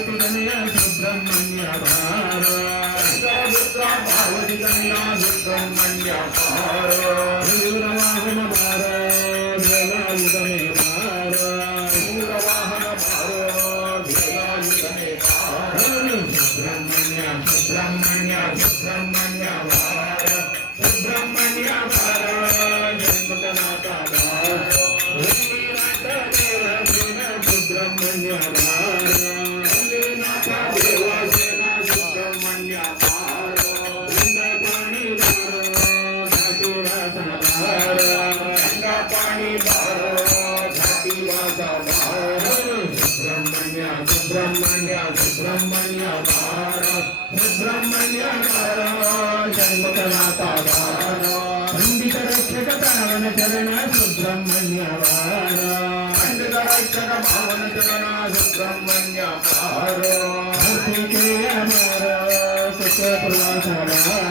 पार्वती कन्या सुब्रह्मण्य भार पार्वती कन्या सुब्रह्मण्य भार वाहन भार वेलायुध में भार वाहन भार वेलायुध में भार सुब्रह्मण्य सुब्रह्मण्य सुब्रह्मण्य भार सुब्रह्मण्य भार जन्मनाथा भार सुब्रह्मण्य भार देवा सेना सुब्रह्मण्य भार पाणी भार घाटी वासा भार गंगा पाणी भार घाटी वासा भार सुब्रह्मण्य सुब्रह्मण्य सुब्रह्मण्य भार सुब्रह्मण्य भार जन्मनाथा भार पंडित रक्षक पावन चरण सुब्रह्मण्य भार पंडित रक्षक पावन चरण सुब्रह्मण्य भार के अमर सत्य प्रकाश